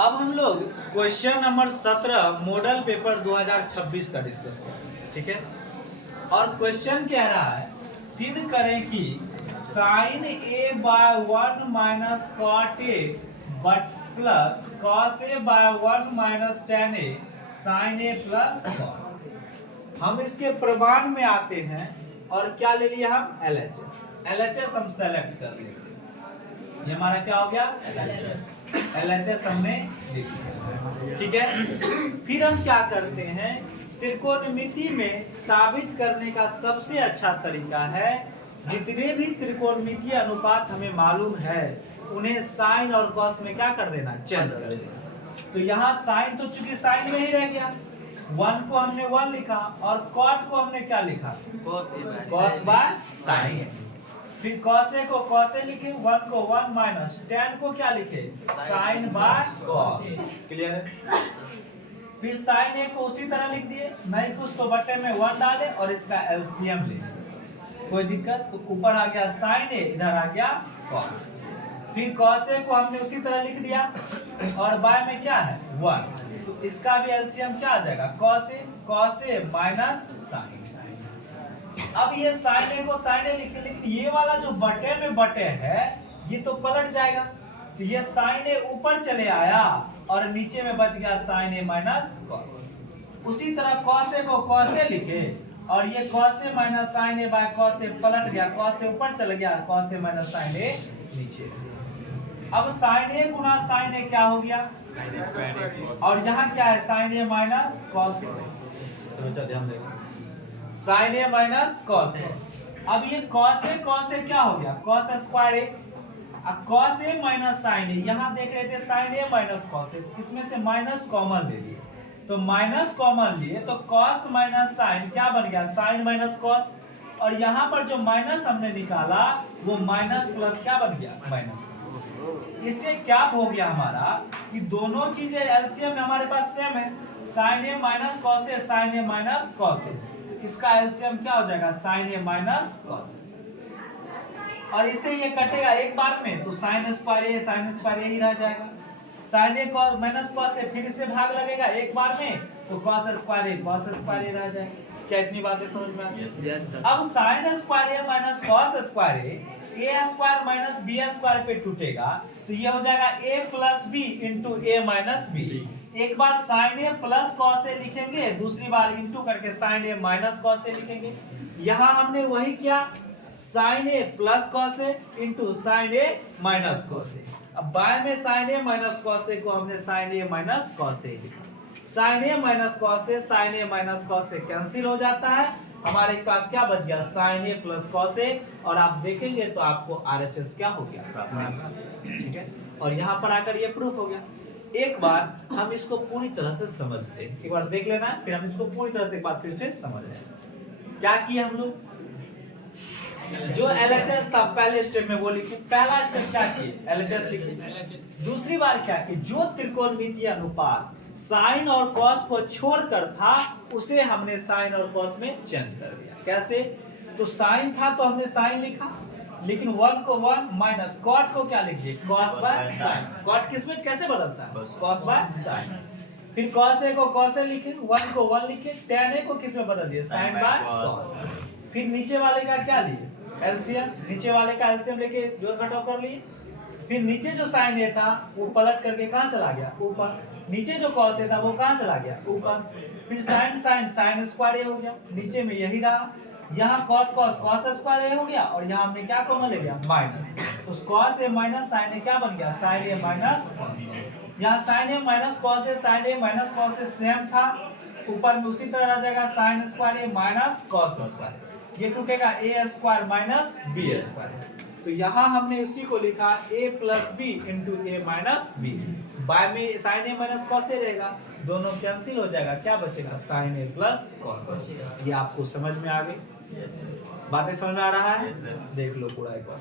अब हम लोग क्वेश्चन नंबर 17 मॉडल पेपर 2026 का डिस्कस करें, ठीक है। और क्वेश्चन कह रहा है सिद्ध करें कि sine A by 1 minus cot A but plus cos A by 1 minus tan A sine A plus cos. हम इसके प्रमाण में आते हैं और क्या ले लिया हम LHS। LHS हम सेलेक्ट कर लेंगे। ये हमारा क्या हो गया LHS हमने लिख लिया, ठीक है। फिर हम क्या करते हैं, त्रिकोणमिति में साबित करने का सबसे अच्छा तरीका है जितने भी त्रिकोणमितीय अनुपात हमें मालूम है उन्हें साइन और कॉस में क्या कर देना, चेंज कर देना। तो यहाँ साइन तो चूंकि साइन में ही रह गया, 1 को हमने 1 लिखा और कॉट को हमने क्या लिखा, कॉस बाय साइन। फिर कॉस ए को कॉस ए लिखे, 1 को 1 माइनस टेन को क्या लिखे, साइन बाय कॉस। क्लियर है। फिर साइन ए को उसी तरह लिख दिए, नहीं कुछ तो बटे में 1 डाले और इसका एलसीएम ले। कोई दिक्कत, तो ऊपर आ गया साइन ए, इधर आ गया कॉस। फिर कॉस ए को हमने उसी तरह लिख दिया और बाय में क्या है 1, तो इसका भी एलसीएम क्या आ जाएगा, कॉस ए माइनस साइन। अब ये साइन ए को साइन ए लिख ये वाला जो बटे में बटे है ये तो पलट जाएगा, तो ये साइन ए ऊपर चले आया और नीचे में बच गया साइन ए माइनस कॉस। उसी तरह कॉस ए को कॉस ए लिखे और ये cos A minus sine A by cos A पलट गया, कॉस ए ऊपर चल गया, cos A minus sine A नीचे। अब sign A Guna sign A क्या हो गया, और यहाँ क्या है साइन ए माइनस कॉस ए। तो चलिए हम देखें sign A minus cos A. अब ये कॉस ए क्या हो गया, कॉस स्क्वायर ए। अब कॉस ए माइनस साइन ए, यहाँ देख रहे थे साइन ए माइनस कॉस ए, इसमें से माइनस कॉमन ले लिए, तो माइनस कॉमन लिए तो कॉस माइनस साइन क्या बन गया, साइन माइनस कॉस। और यहाँ पर जो माइनस हमने निकाला वो माइनस प्लस क्या बन गया, माइनस। इससे क्या हो गया हमारा कि दोनों चीजें एलसीएम में हमारे पास सेम है, sign A minus cos A, sine A minus cos ए। इसका एलसीएम क्या हो जाएगा, साइन ए माइनस कॉस। और इससे ये कटेगा एक बार में, तो साइन स्क्वायर ए ही रह जाएगा। साइन ए कॉस माइनस कॉस ए, फिर इससे भाग लगेगा एक बार में, तो कॉस स्क्वायर ए रह जाएगा। क्या इतनी बातें समझ में आ गई? Yes sir. अब sine square A minus cos square A square minus B square पे टूटेगा, तो ये हो जाएगा a plus B into A minus B. एक बार sine A plus cos A लिखेंगे, दूसरी बार इंटू करके sine A minus cos A लिखेंगे। यहाँ हमने वही किया, sine A plus cos A into sine A minus cos A. अब बाय में साइन ए माइनस कॉस ए को हमने साइन ए माइनस कॉस ए लिखा। Sign A minus cos A, sine A minus cos A cancel हो जाता है, हमारे पास क्या बच गया, साइन ए प्लस कॉस ए। और आप देखेंगे तो आपको RHS क्या हो गया, ठीक है। और यहाँ पर आकर ये प्रूफ हो गया। एक बार हम इसको पूरी तरह से समझते हैं, एक बार देख लेना है, फिर हम इसको पूरी तरह से एक बार फिर से समझ लें। क्या किया हम लोग, जो LHS था पहले स्टेप में वो लिखे, पहला स्टेप क्या किए, LHS लिखे। दूसरी बार क्या किए, जो त्रिकोणमितीय अनुपात साइन और कॉस को छोड़कर था उसे हमने साइन और कॉस में चेंज कर दिया। कैसे, तो साइन था तो हमने साइन लिखा, लेकिन 1 को 1 माइनस कॉट को क्या लिख दिए, कॉस बाय साइन। कॉट किस में कैसे बदलता है, कॉस बाय साइन। फिर कॉस ए को कॉस ए लिखे, 1 को 1 लिखे, tan ए को किस में बदल दिए, साइन बाय कॉस। फिर नीचे वाले का क्या लिए, एलसीएम, नीचे वाले का एलसीएम लेके जोड़ घटाव कर लिए। फिर नीचे जो साइन ए था वो पलट करके कहाँ चला गया, ऊपर। नीचे जो कॉस ए था वो कहाँ चला गया, ऊपर। फिर साइन स्क्वायर ए हो गया, नीचे में यही रहा। यहाँ कॉस स्क्वायर ए हो गया और यहाँ हमने क्या कॉमन ले लिया, माइनस। तो cos A minus sine A क्या बन गया, साइन ए माइनस कॉस। यहाँ sine A minus cos A, sine A minus cos A same था, ऊपर में उसी तरह रह जाएगा sine square A minus cos square. ये टूटेगा A square minus B square. तो यहाँ हमने उसी को लिखा a plus B into A minus B. By में sine A minus cos A रहेगा, दोनों कैंसिल हो जाएगा, क्या बचेगा, साइन ए प्लस कॉस ए। ये आपको समझ में आ गई, बातें समझ में आ रहा है, देख लो पूरा एक बार।